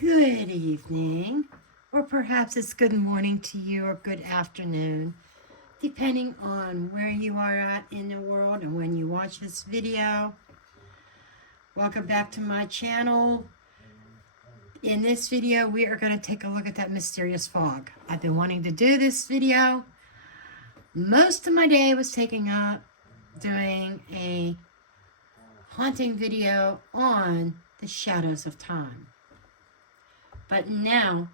Good evening, or perhaps it's good morning to you or good afternoon, depending on where you are at in the world and when you watch this video. Welcome back to my channel. In this video, we are going to take a look at that mysterious fog. I've been wanting to do this video. Most of my day was taken up doing a haunting video on the shadows of time. But now,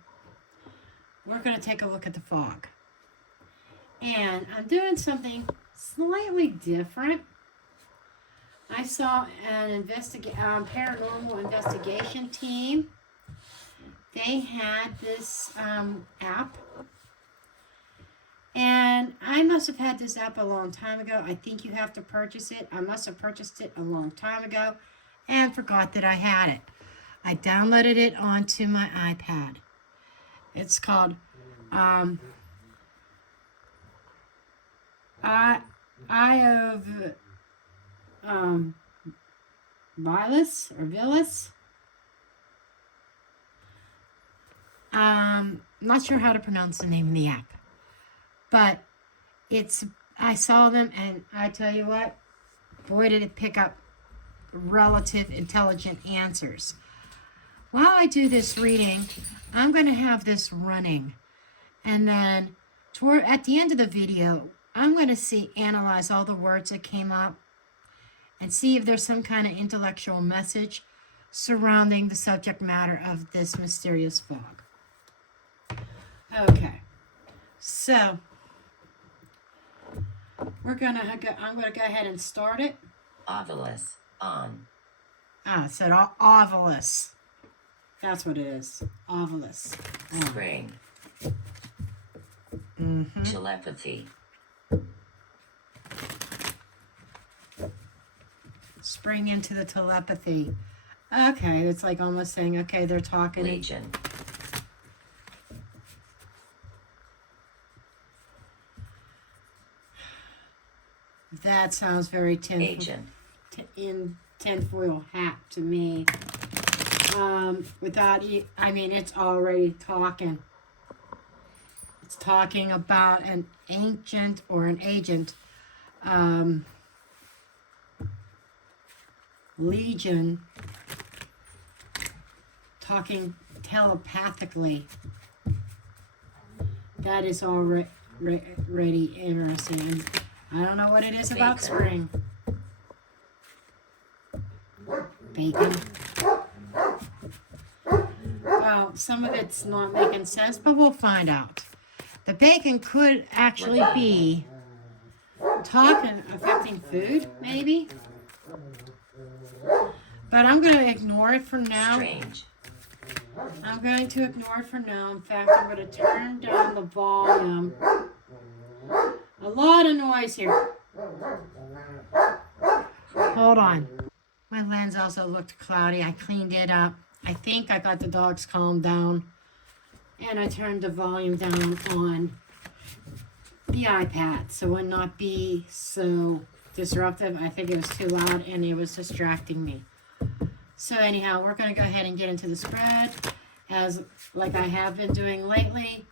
we're going to take a look at the fog. And I'm doing something slightly different. I saw an paranormal investigation team. They had this app. And I must have had this app a long time ago. I think you have to purchase it. I must have purchased it a long time ago and forgot that I had it. I downloaded it onto my iPad. It's called Villas. Not sure how to pronounce the name of the app, but I saw them, and I tell you what, boy, did it pick up relative intelligent answers. While I do this reading, I'm going to have this running, and then at the end of the video, I'm going to analyze all the words that came up and see if there's some kind of intellectual message surrounding the subject matter of this mysterious fog. Okay, so I'm going to go ahead and start it. Ovilus on. It said Ovilus. That's what it is. Ovilus. Spring. Telepathy. Spring into the telepathy. Okay, it's like almost saying, okay, they're talking. Legion. That sounds very tinfoil hat to me. It's already talking. It's talking about an ancient or an agent. Legion. Talking telepathically. That is already interesting. I don't know what it is about spring. Bacon. Well, some of it's not making sense, but we'll find out. The bacon could actually be affecting food, maybe. But I'm going to ignore it for now. Strange. I'm going to ignore it for now. In fact, I'm going to turn down the volume. A lot of noise here. Hold on. My lens also looked cloudy. I cleaned it up. I think I got the dogs calmed down. And I turned the volume down on the iPad so it would not be so disruptive. I think it was too loud and it was distracting me. So anyhow, we're going to go ahead and get into the spread like I have been doing lately.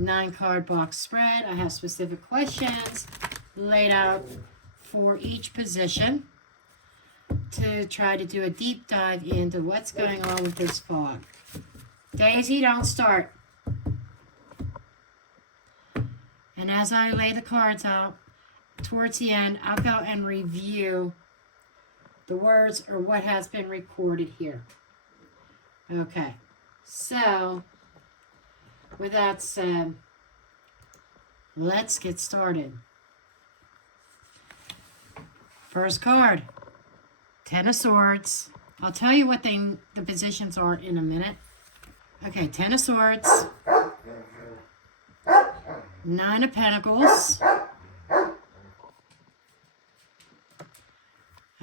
9-card box spread. I have specific questions laid out for each position to try to do a deep dive into what's going on with this fog. Daisy, don't start. And as I lay the cards out, towards the end, I'll go and review the words or what has been recorded here. Okay, so with that said, let's get started. First card, 10 of Swords. I'll tell you what the positions are in a minute. Okay, 10 of Swords, 9 of Pentacles.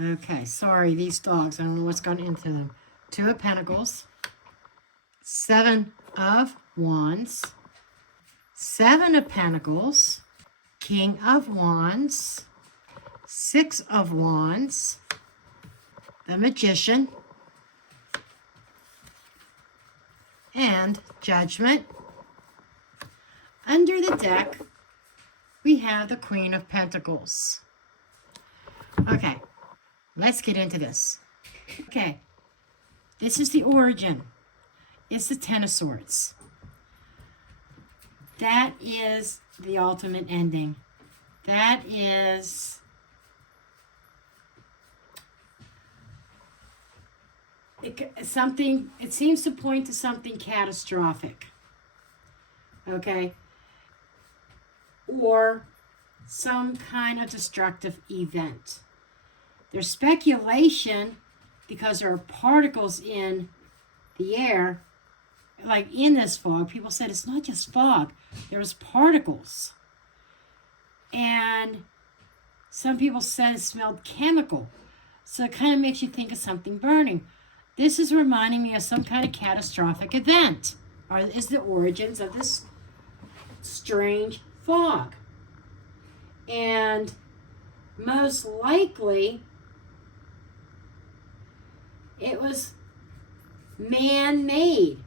Okay, sorry, these dogs, I don't know what's gone into them. 2 of Pentacles, 7 of Wands, 7 of Pentacles, King of Wands, 6 of Wands, the Magician, and Judgment. Under the deck, we have the Queen of Pentacles. Okay, let's get into this. Okay, this is the origin. It's the Ten of Swords. That is the ultimate ending. That is something, it seems to point to something catastrophic. Okay? Or some kind of destructive event. There's speculation, because there are particles in the air, like in this fog. People said it's not just fog, there's particles. And some people said it smelled chemical. So it kind of makes you think of something burning. This is reminding me of some kind of catastrophic event, or is the origins of this strange fog. And most likely, it was man-made.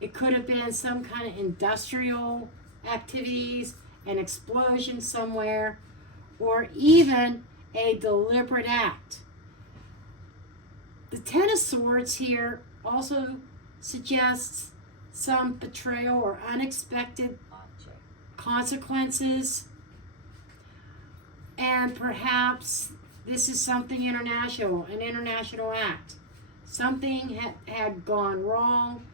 It could have been some kind of industrial activities, an explosion somewhere, or even a deliberate act. The Ten of Swords here also suggests some betrayal or unexpected consequences. And perhaps this is something international, an international act. Something had gone wrong,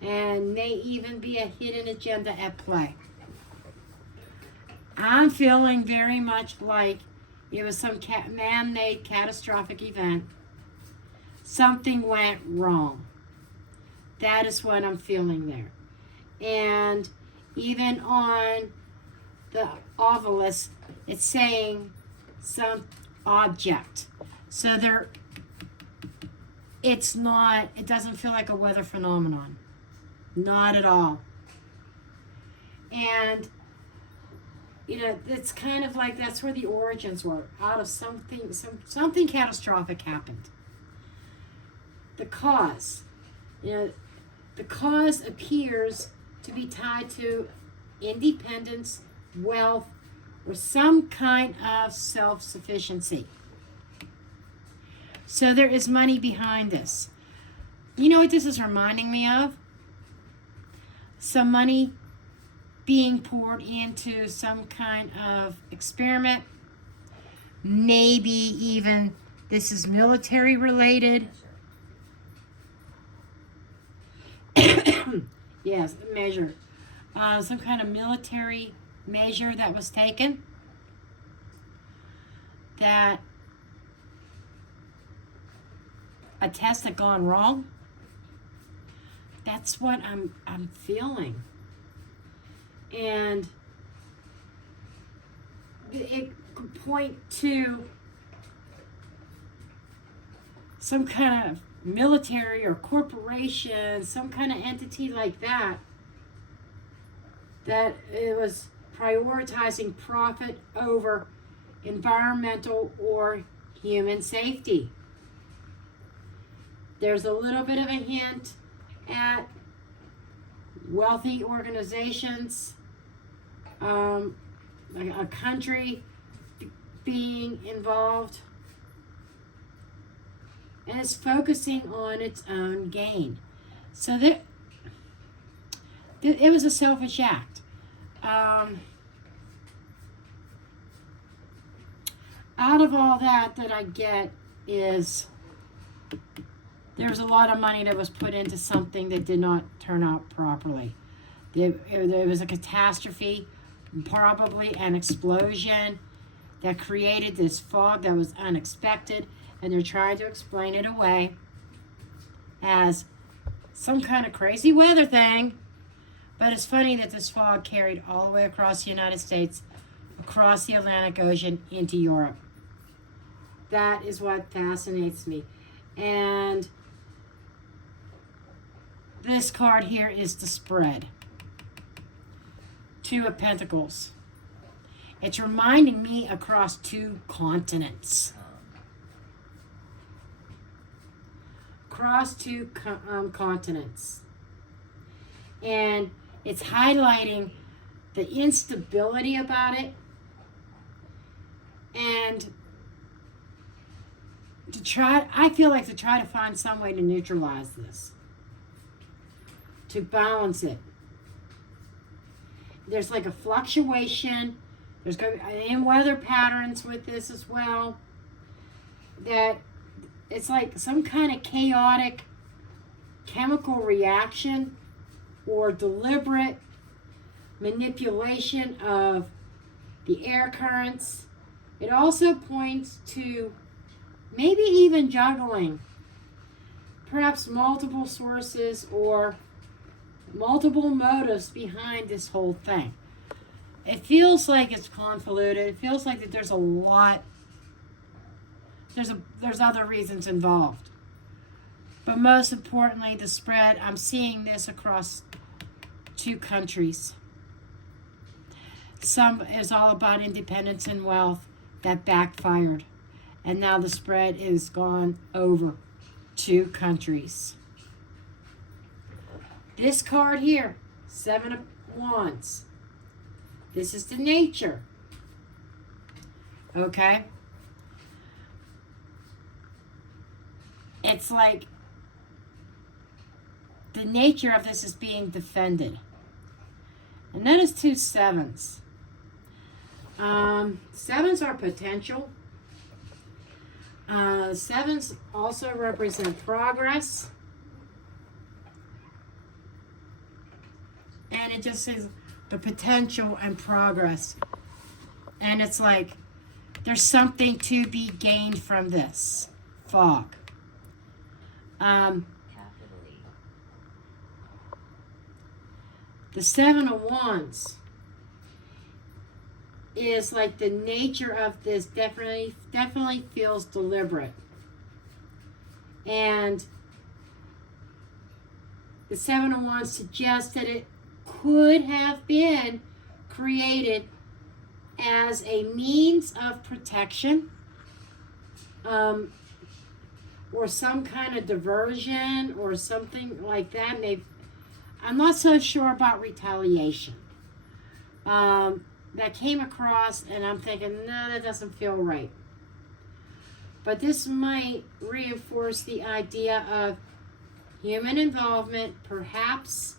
and may even be a hidden agenda at play. I'm feeling very much like it was some man-made catastrophic event. Something went wrong. That is what I'm feeling there. And even on the obelisk, it's saying some object. So it doesn't feel like a weather phenomenon. Not at all. And, it's kind of like that's where the origins were. Out of something catastrophic happened. The cause. The cause appears to be tied to independence, wealth, or some kind of self-sufficiency. So there is money behind this. You know what this is reminding me of? Some money being poured into some kind of experiment. Maybe even this is military related. Yes, measure. Some kind of military measure that was taken. That a test had gone wrong. That's what I'm feeling. And it could point to some kind of military or corporation, some kind of entity like that it was prioritizing profit over environmental or human safety. There's a little bit of a hint at wealthy organizations, like a country being involved, and it's focusing on its own gain. So it was a selfish act. Out of all that I get is there's a lot of money that was put into something that did not turn out properly. There was a catastrophe, probably an explosion that created this fog that was unexpected, and they're trying to explain it away as some kind of crazy weather thing. But it's funny that this fog carried all the way across the United States, across the Atlantic Ocean, into Europe. That is what fascinates me. And this card here is the spread. Two of Pentacles. It's reminding me across two continents. Across two continents. And it's highlighting the instability about it. And I feel like to try to find some way to neutralize this, to balance it. There's like a fluctuation. There's going to be in weather patterns with this as well. That it's like some kind of chaotic chemical reaction or deliberate manipulation of the air currents. It also points to maybe even juggling, perhaps multiple sources or multiple motives behind this whole thing. It feels like it's convoluted. It feels like that there's a lot. There's other reasons involved. But most importantly, the spread, I'm seeing this across 2 countries. Some is all about independence and wealth that backfired. And now the spread is gone over 2 countries. This card here, 7 of Wands. This is the nature. Okay? It's like the nature of this is being defended. And then it's 2 sevens. Sevens are potential. Sevens also represent progress. And it just says the potential and progress. And it's like there's something to be gained from this fog. The 7 of Wands is like the nature of this definitely feels deliberate. And the 7 of Wands suggests that it could have been created as a means of protection, or some kind of diversion or something like that. I'm not so sure about retaliation. That came across and I'm thinking, no, that doesn't feel right. But this might reinforce the idea of human involvement, perhaps.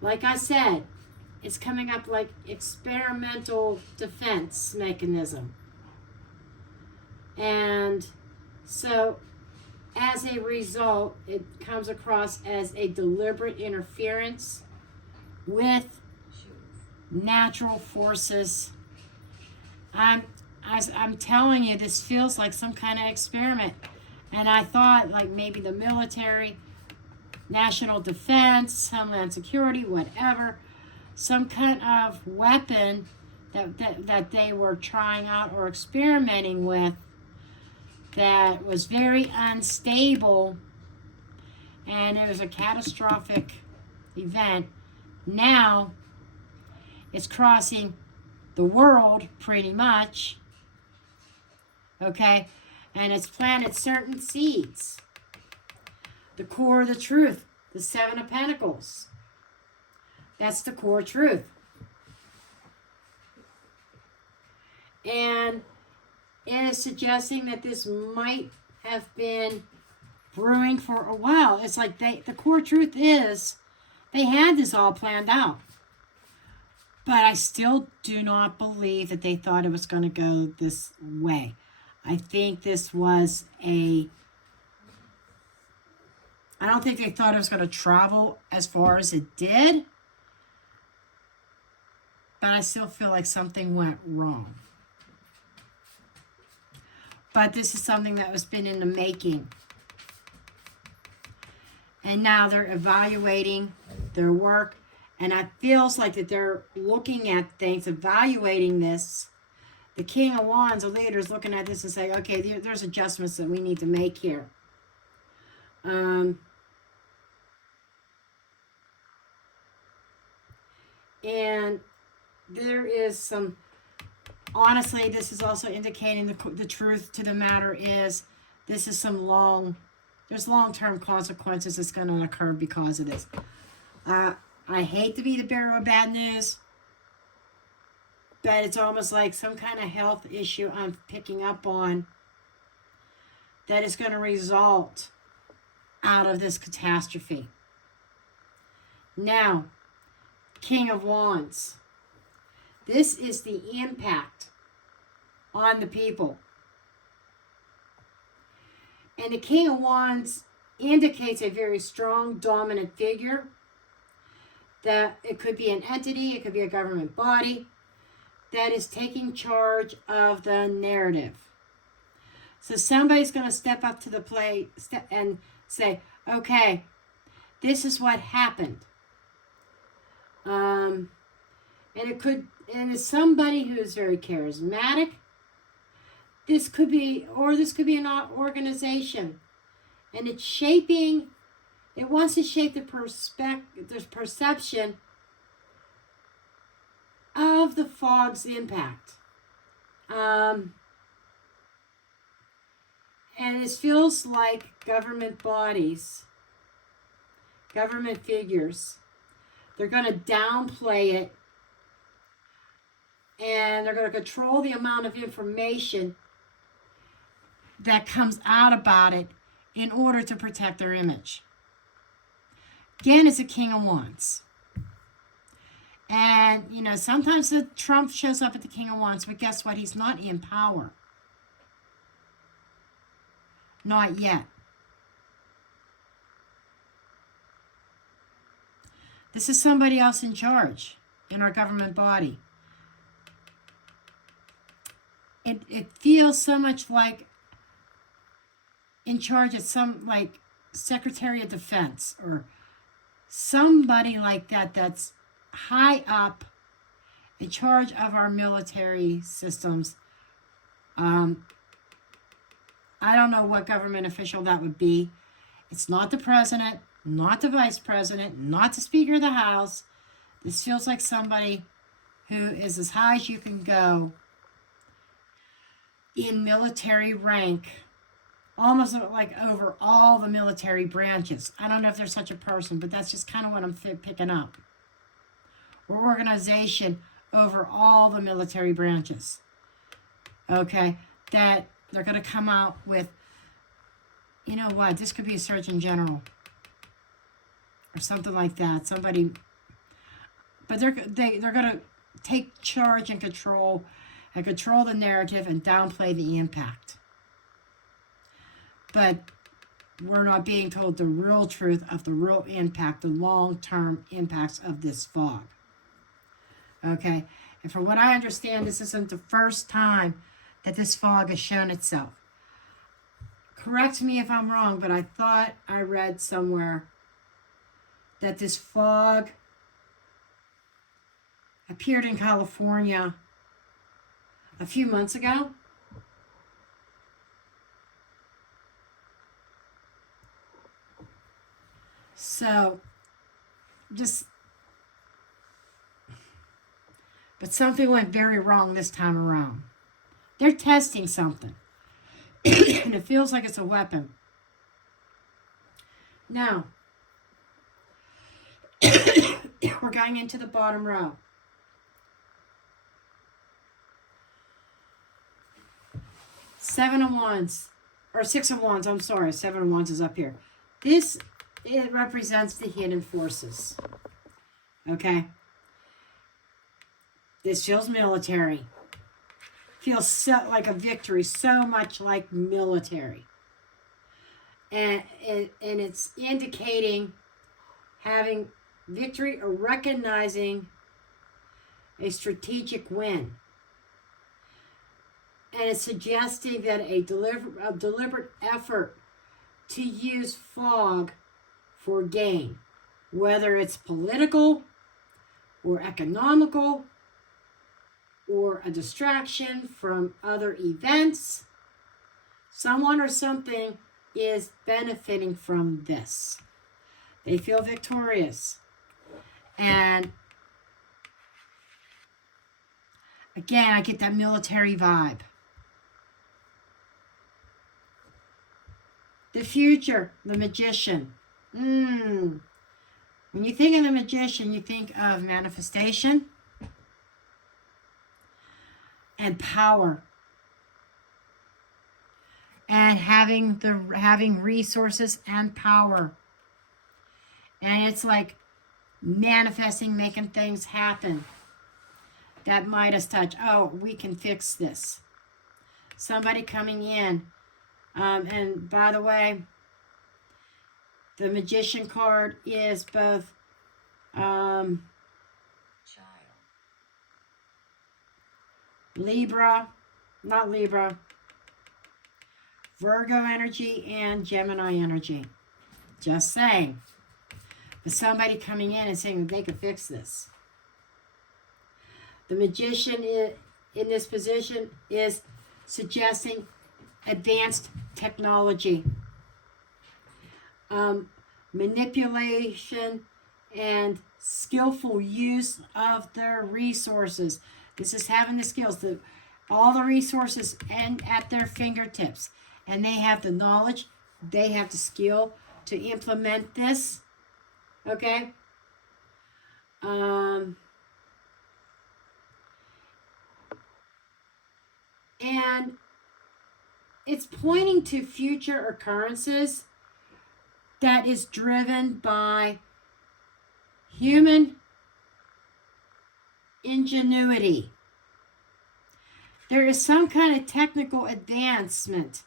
Like I said, it's coming up like experimental defense mechanism. And so as a result, it comes across as a deliberate interference with natural forces. I'm telling you, this feels like some kind of experiment. And I thought like maybe the military, national defense, homeland security, whatever, some kind of weapon that they were trying out or experimenting with that was very unstable, and it was a catastrophic event. Now it's crossing the world pretty much, okay, and it's planted certain seeds. The core of the truth, the 7 of Pentacles. That's the core truth. And it is suggesting that this might have been brewing for a while. It's like the core truth is they had this all planned out. But I still do not believe that they thought it was going to go this way. I think this was I don't think they thought it was going to travel as far as it did. But I still feel like something went wrong. But this is something that has been in the making. And now they're evaluating their work. And it feels like that they're looking at things, evaluating this. The King of Wands, the leader, is looking at this and saying, okay, there's adjustments that we need to make here. And there is some, honestly, this is also indicating the truth to the matter is this is there's long-term consequences that's going to occur because of this. I hate to be the bearer of bad news, but it's almost like some kind of health issue I'm picking up on that is going to result out of this catastrophe. Now, King of Wands. This is the impact on the people. And the King of Wands indicates a very strong, dominant figure. That it could be an entity, it could be a government body that is taking charge of the narrative. So somebody's going to step up to the plate and say, okay, this is what happened. And it's somebody who is very charismatic. This could be an organization. And it wants to shape the perception of the fog's impact. And it feels like government bodies, government figures, they're going to downplay it, and they're going to control the amount of information that comes out about it in order to protect their image. Again, it's a King of Wands. And, sometimes the Trump shows up at the King of Wands, but guess what? He's not in power. Not yet. This is somebody else in charge in our government body. It feels so much like in charge of some, like, Secretary of Defense or somebody like that that's high up in charge of our military systems. I don't know what government official that would be. It's not the president, not the vice president, not the Speaker of the House. This feels like somebody who is as high as you can go in military rank, almost like over all the military branches. I don't know if there's such a person, but that's just kind of what I'm picking up. Or organization over all the military branches. Okay, that they're going to come out with, you know what, this could be a Surgeon General or something like that. Somebody, but they're going to take charge and control the narrative and downplay the impact. But we're not being told the real truth of the real impact, the long-term impacts of this fog. Okay, and from what I understand, this isn't the first time that this fog has shown itself. Correct me if I'm wrong, but I thought I read somewhere that this fog appeared in California a few months ago. So, but something went very wrong this time around. They're testing something. And it feels like it's a weapon. Now, we're going into the bottom row. Seven of Wands, or Six of Wands, I'm sorry. Seven of Wands is up here. It represents the hidden forces. Okay? This feels military. Feels so like a victory, so much like military. And it's indicating having victory or recognizing a strategic win. And it's suggesting that a deliberate effort to use fog for gain, whether it's political or economical or a distraction from other events. Someone or something is benefiting from this. They feel victorious. And again, I get that military vibe. The future, the magician. We When you think of the magician, you think of manifestation and power. And having resources and power. And it's like manifesting, making things happen. That Midas touch. Oh, we can fix this. Somebody coming in. And by the way, the magician card is both Child. Libra, not Libra, Virgo energy and Gemini energy. Just saying. But somebody coming in and saying that they could fix this. The magician in this position is suggesting advanced technology, manipulation, and skillful use of their resources. This is having the skills, all the resources and at their fingertips. And they have the knowledge, they have the skill to implement this. Okay? And it's pointing to future occurrences that is driven by human ingenuity. There is some kind of technical advancement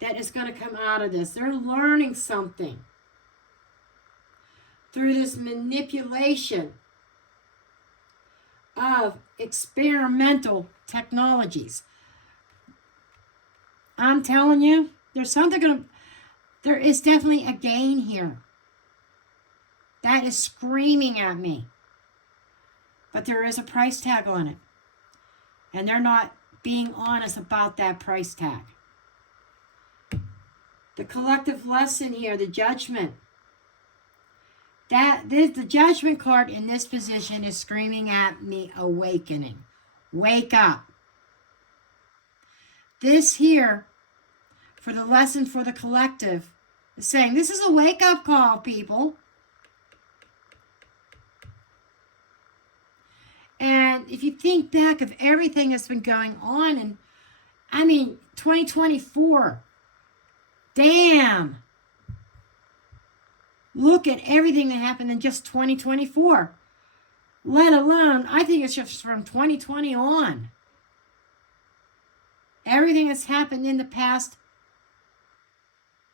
that is going to come out of this. They're learning something through this manipulation of experimental technologies. I'm telling you, there is definitely a gain here. That is screaming at me. But there is a price tag on it. And they're not being honest about that price tag. The collective lesson here, the judgment. The judgment card in this position is screaming at me, awakening. Wake up. This here, for the lesson for the collective, is saying this is a wake-up call, people. And if you think back of everything that's been going on, and 2024, damn. Look at everything that happened in just 2024. Let alone, I think it's just from 2020 on. Everything that's happened in the past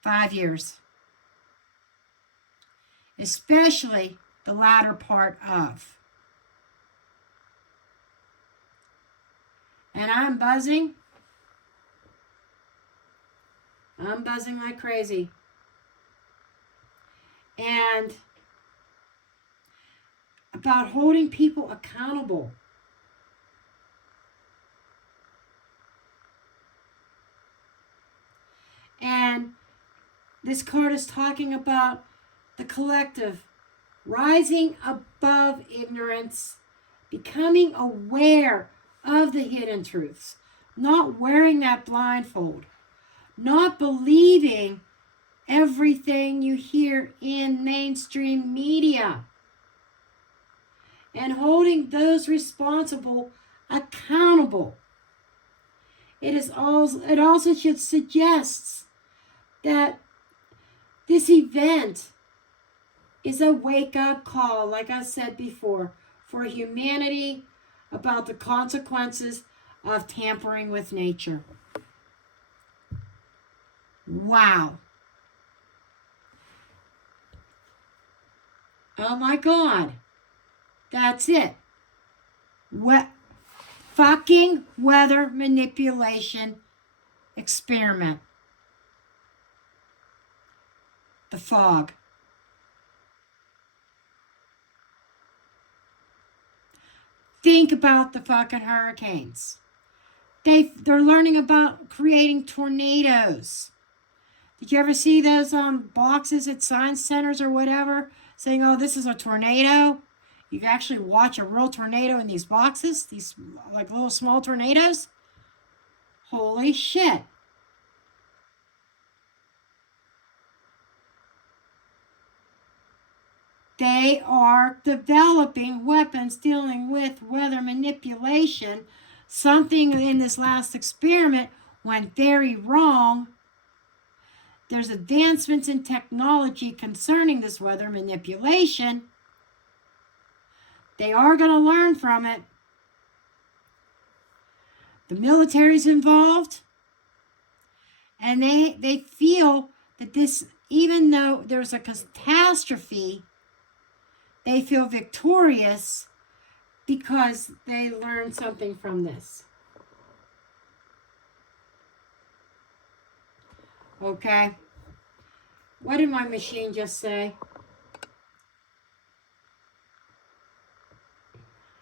5 years. Especially the latter part of. And I'm buzzing. I'm buzzing like crazy. And about holding people accountable. And this card is talking about the collective rising above ignorance, becoming aware of the hidden truths, not wearing that blindfold, not believing everything you hear in mainstream media, and holding those responsible accountable. It also should suggest that this event is a wake-up call, like I said before, for humanity about the consequences of tampering with nature. Wow. Oh my God. That's it. Fucking weather manipulation experiment. The fog. Think about the fucking hurricanes. They're learning about creating tornadoes. Did you ever see those boxes at science centers or whatever saying, oh, this is a tornado? You can actually watch a real tornado in these boxes, these like little small tornadoes. Holy shit. They are developing weapons dealing with weather manipulation. Something in this last experiment went very wrong. There's advancements in technology concerning this weather manipulation. They are going to learn from it. The military's involved. And they feel that this, even though there's a catastrophe, they feel victorious because they learned something from this. Okay? What did my machine just say?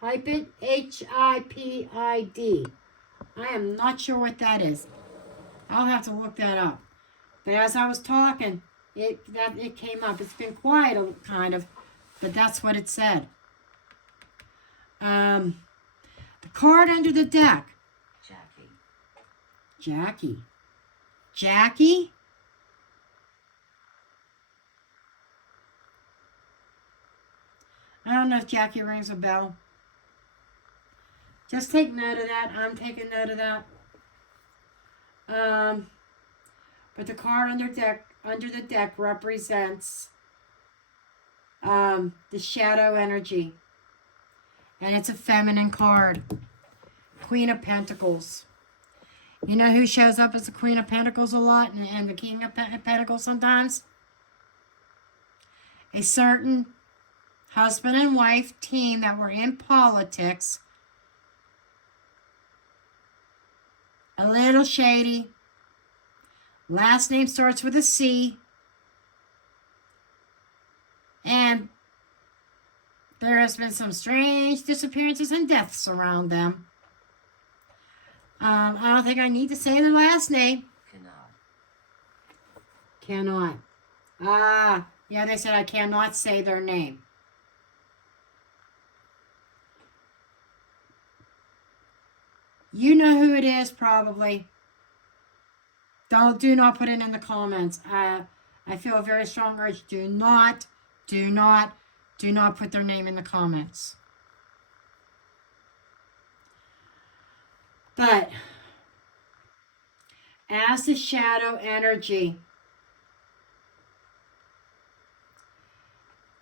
Hipid? H-I-P-I-D. I am not sure what that is. I'll have to look that up. But as I was talking, it came up. It's been quiet, kind of, but that's what it said. The card under the deck. Jackie. Jackie? I don't know if Jackie rings a bell. Just take note of that. I'm taking note of that. But the card under the deck represents the shadow energy. And it's a feminine card. Queen of Pentacles. You know who shows up as the Queen of Pentacles a lot and the King of Pentacles sometimes? A certain husband and wife team that were in politics. A little shady. Last name starts with a C. And there has been some strange disappearances and deaths around them. I don't think I need to say their last name. Cannot. Yeah, they said I cannot say their name. You know who it is, probably. Do not put it in the comments. I feel a very strong urge. Do not put their name in the comments. But as the shadow energy,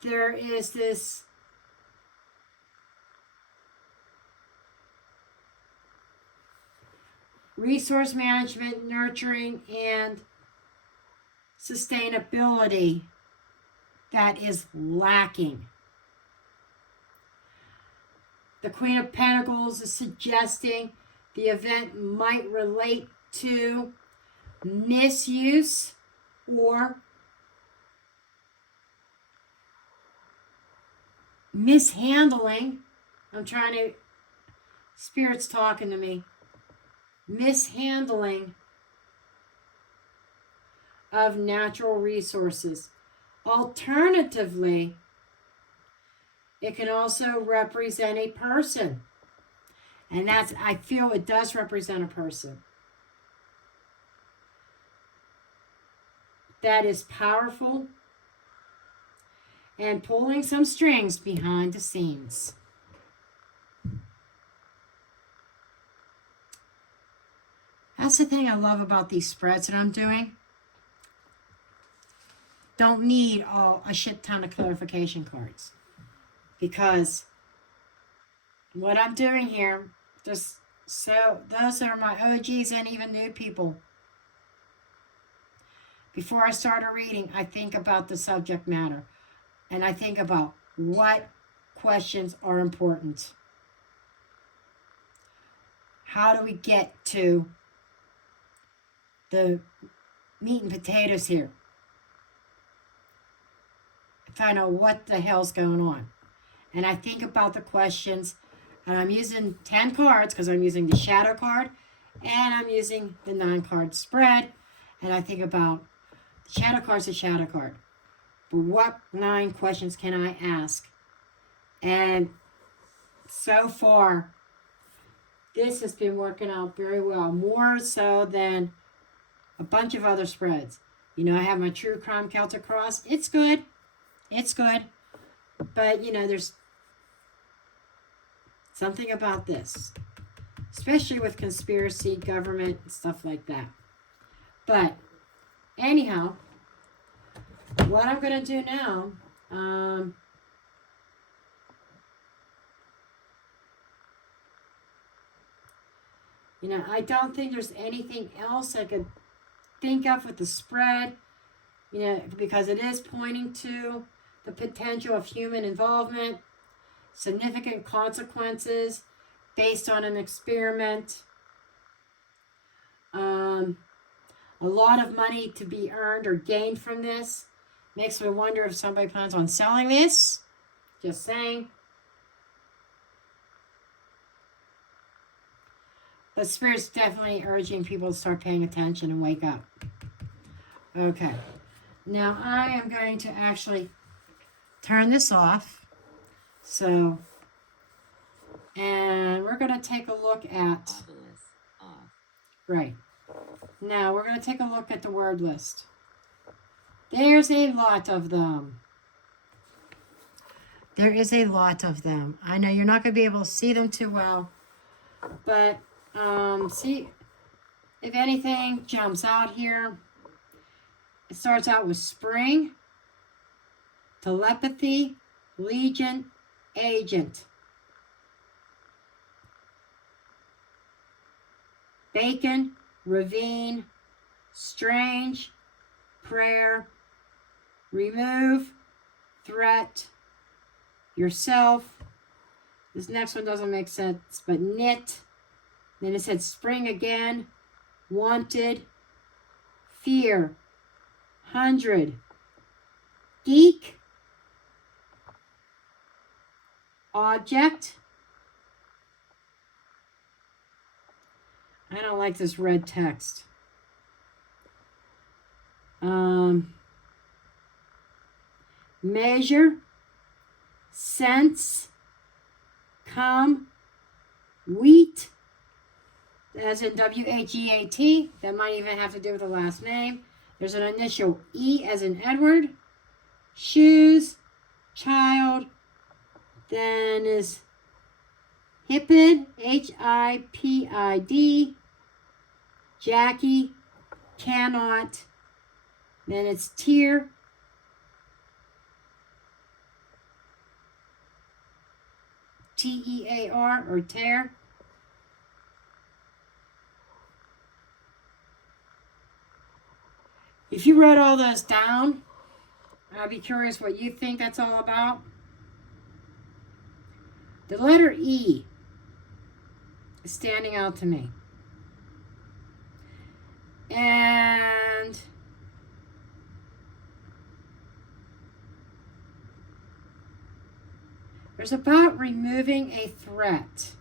there is this resource management, nurturing, and sustainability that is lacking. The Queen of Pentacles is suggesting the event might relate to misuse or mishandling. Spirit's talking to me. Mishandling of natural resources. Alternatively, it can also represent a person. And I feel it does represent a person that is powerful and pulling some strings behind the scenes. That's the thing I love about these spreads that I'm doing. Don't need a shit ton of clarification cards. Because what I'm doing here, those are my OGs and even new people. Before I start a reading, I think about the subject matter. And I think about what questions are important. How do we get to the meat and potatoes here? Find out what the hell's going on. And I think about the questions, and I'm using 10 cards because I'm using the shadow card and I'm using the 9-card spread. And I think about the shadow card's a shadow card. But what 9 questions can I ask? And so far, this has been working out very well. More so than a bunch of other spreads. You know, I have my True Crime Celtic Cross. It's good. It's good. But, you know, there's something about this, especially with conspiracy, government, stuff like that. But anyhow, what I'm going to do now, you know, I don't think there's anything else I could think of with the spread, you know, because it is pointing to the potential of human involvement, significant consequences based on an experiment, a lot of money to be earned or gained from this. Makes me wonder if somebody plans on selling this. Just saying. But Spirit's definitely urging people to start paying attention and wake up. Okay. Now I am going to actually turn this off. So, and we're going to take a look at... Right. Now we're going to take a look at the word list. There's a lot of them. There is a lot of them. I know you're not going to be able to see them too well, but see if anything jumps out here. It starts out with spring, telepathy, legion, agent, bacon, ravine, strange, prayer, remove, threat, yourself. This next one doesn't make sense, but knit. Then it said spring again, wanted, fear, 100, geek, object. I don't like this red text. Measure, sense, come, wheat, as in W-H-E-A-T. That might even have to do with the last name. There's an initial E as in Edward. Shoes, child. Then is Hipid, H-I-P-I-D. Jackie, cannot. Then it's tear. T-E-A-R or tear. If you wrote all those down, I'd be curious what you think that's all about. The letter E is standing out to me. And there's about removing a threat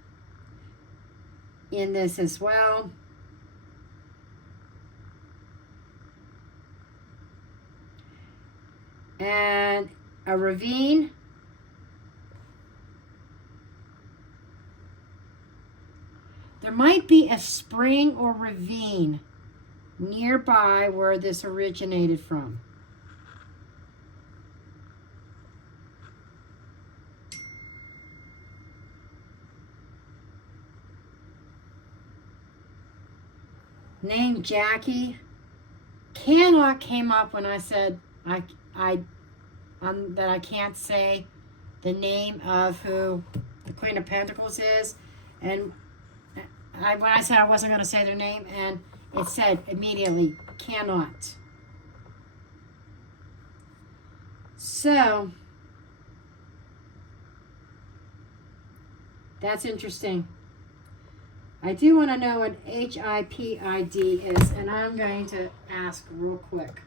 in this as well. And a ravine. There might be a spring or ravine nearby where this originated from. Name Jackie. Cannot came up when I said that I can't say the name of who the Queen of Pentacles is, and when I said I wasn't going to say their name, and it said immediately cannot. So that's interesting. I do want to know what HIPID is, and I'm going to ask real quick.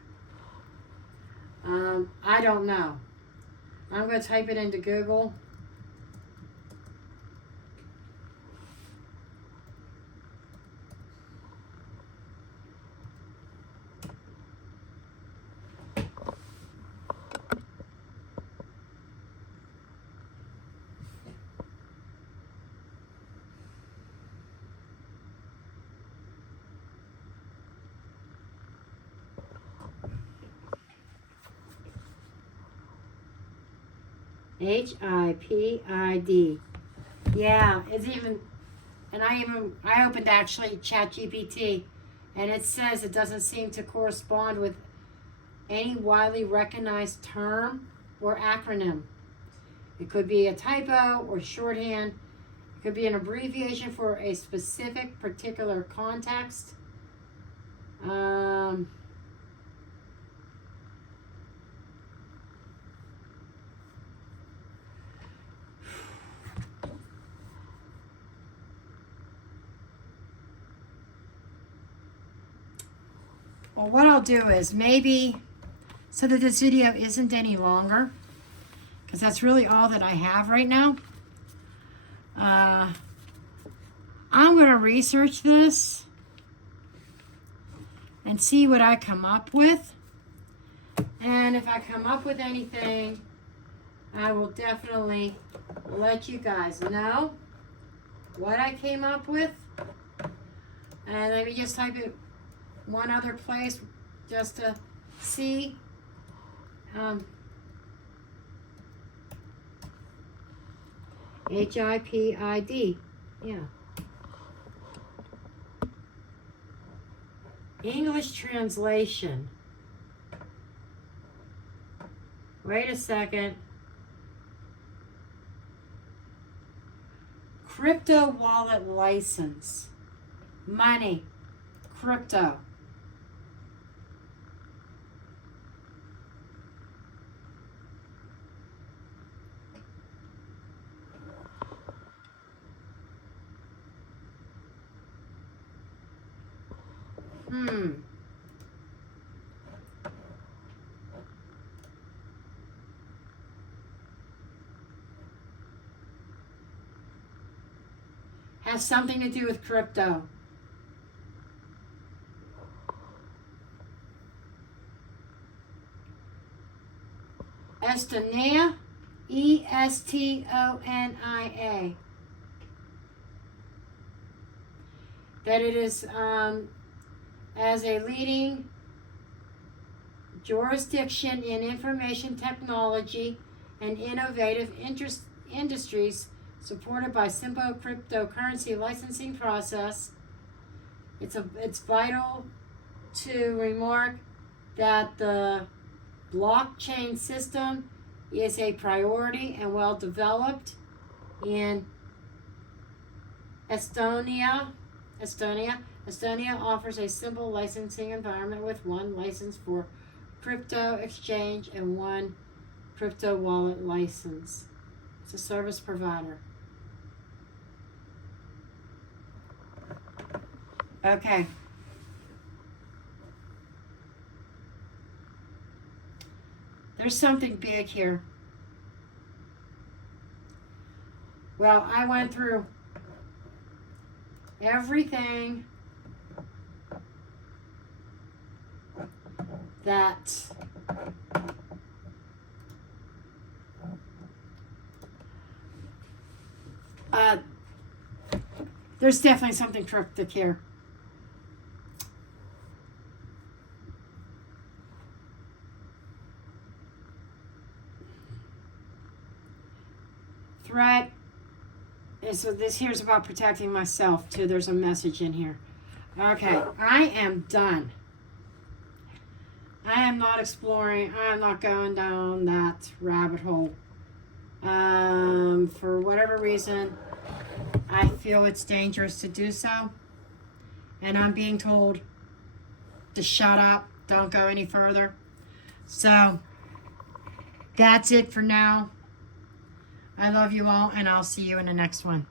I don't know. I'm going to type it into Google. HIPID. Yeah, it's even, and I opened actually ChatGPT, and it says it doesn't seem to correspond with any widely recognized term or acronym. It could be a typo or shorthand. It could be an abbreviation for a specific particular context. Well, what I'll do is maybe, so that this video isn't any longer, because that's really all that I have right now, I'm going to research this and see what I come up with. And if I come up with anything, I will definitely let you guys know what I came up with. And let me just type it one other place just to see. HIPID. Yeah. English translation. Wait a second. Crypto wallet license. Money. Crypto. Has something to do with crypto. Estonia, Estonia. That it is as a leading jurisdiction in information technology and innovative industries supported by simple cryptocurrency licensing process. It's vital to remark that the blockchain system is a priority and well developed in Estonia. Estonia offers a simple licensing environment with one license for crypto exchange and one crypto wallet license. It's a service provider. Okay. There's something big here. Well, I went through everything that there's definitely something cryptic here. Threat. So this here's about protecting myself too. There's a message in here. Okay, I am done. I am not exploring. I am not going down that rabbit hole. For whatever reason, I feel it's dangerous to do so. And I'm being told to shut up. Don't go any further. So, that's it for now. I love you all, and I'll see you in the next one.